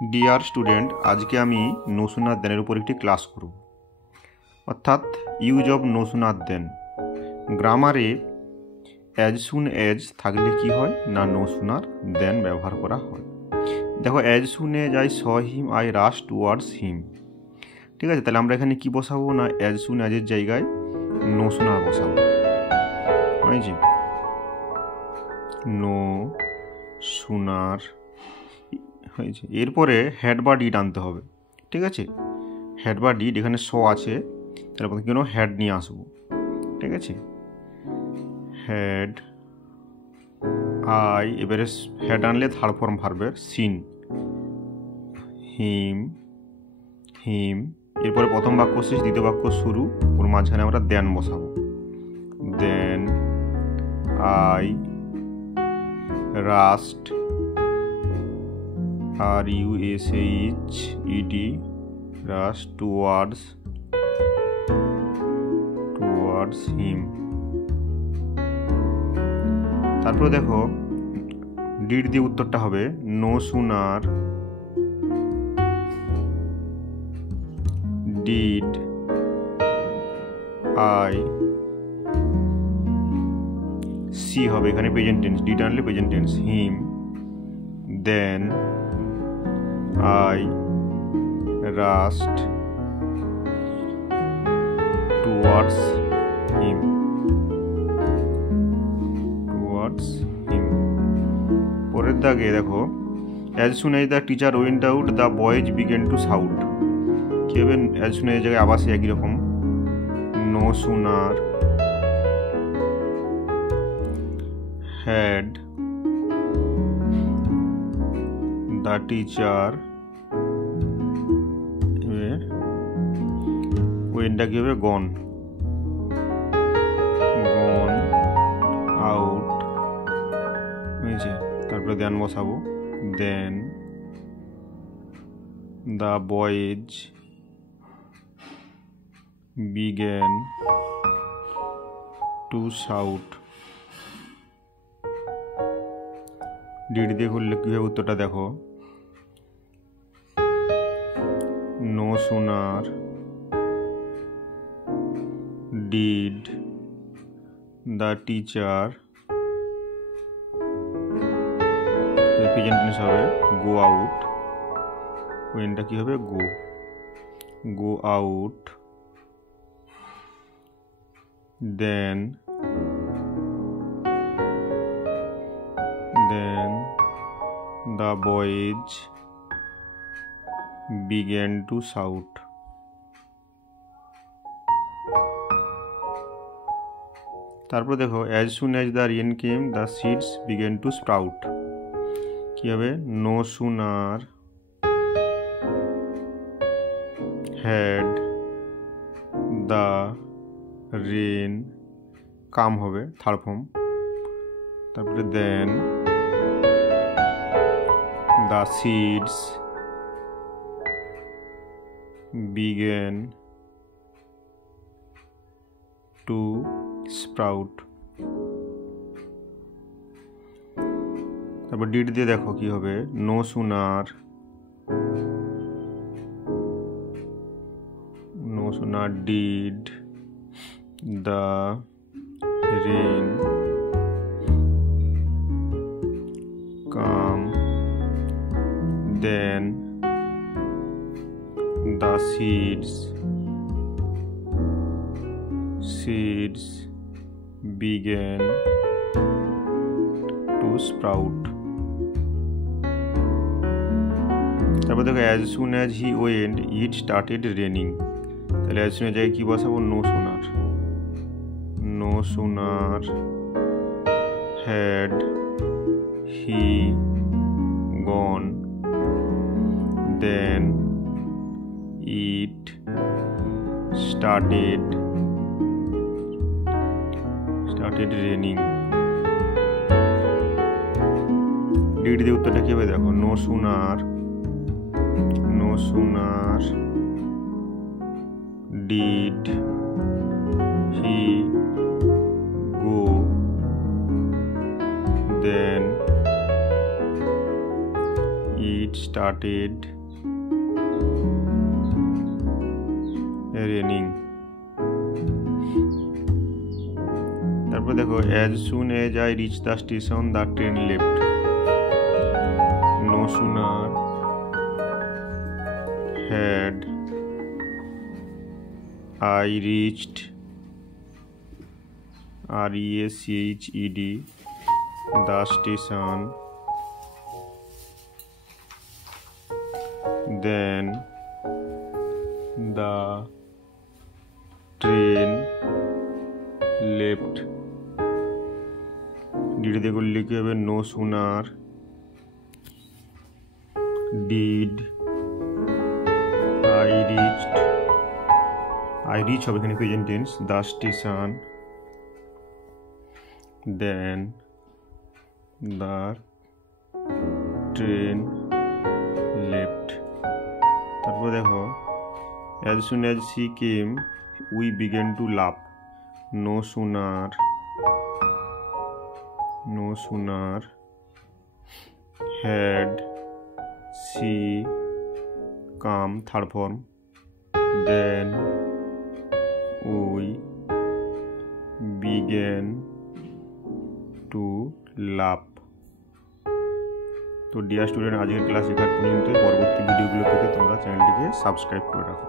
Dear student, আজকে আমি no sooner দেনের উপর একটি ক্লাস করব, অর্থাৎ use of no sooner than. গ্রামারে অ্যাজ সুন এজ থাকলে কি হয় না নো সুনার দেন ব্যবহার করা হয়। দেখো, as soon age I saw him I রাশ টুয়ার্ডস হিম। ঠিক আছে, তাহলে আমরা এখানে কি বসাবো না অ্যাজ সুন এজের জায়গায় নো সুনার বসাবো। হয়েছে, নো সুনার হয়েছে। এরপরে হেড বা ডিড আনতে হবে। ঠিক আছে, হেড বা ডিড, এখানে স আছে, তারপর কেন হেড নিয়ে আসবো। ঠিক আছে, হেড আই, এবারে হেড আনলে থার্ড ফর্ম ভার্বের সিন, হিম হিম। এরপরে প্রথম বাক্য শেষ, দ্বিতীয় বাক্য শুরু, ওর মাঝখানে আমরা দেন বসাবো। Then I rushed, RUSHED, rush towards him। তারপর দেখো ডিড দিয়ে উত্তরটা হবে no sooner did I see হবে, এখানে প্রেজেন্ট টেন্স, ডিড আনলে present tense, him then I rushed towards him. পরের দাগে দেখো, as soon as the teacher went out, the boys began to shout। কি হবে as soon as এর জায়গায় আবার সেই একই রকম, no sooner had the teacher ওয়েনটা কি হবে গন আউট হয়েছে। তারপরে দেন বসাবো, then the boys began to shout. Did দিয়ে করলে কি হবে উত্তরটা দেখো, no sooner did the teacher, present tense হবে go out, ওয়েনটা কি হবে go out, then the boys began to shout। তারপর দেখো as soon as the rain came the seeds began to sprout। কি হবে no sooner had the rain come হবে third form, তারপরে then the seeds began to sprout. তারপর did দিয়ে দেখো কি হবে, no sooner did the rain come then the seeds began to sprout। তারপর দেখো as soon as he went it started raining। তাহলে as soon as জায়গায় কি বসাবো, no sooner had he gone then it started raining। Did দিয়ে উত্তরটা কি হবে দেখো, no sooner did he go then it it started raining. তারপর দেখো as soon as I reached the station the train left. No sooner had I reached REACHED the station then the train left. DD দেখো লিখে হবে no sooner did I reach হবে এখানে present tense the station then the train left. তারপর দেখো as soon as she came we began to laugh. No sooner had she come, third form, then we began to laugh. তো dear student, আজকের ক্লাস এখান পর্যন্ত। পরবর্তী ভিডিওগুলো পেতে তোমরা চ্যানেলটিকে সাবস্ক্রাইব করে রাখো।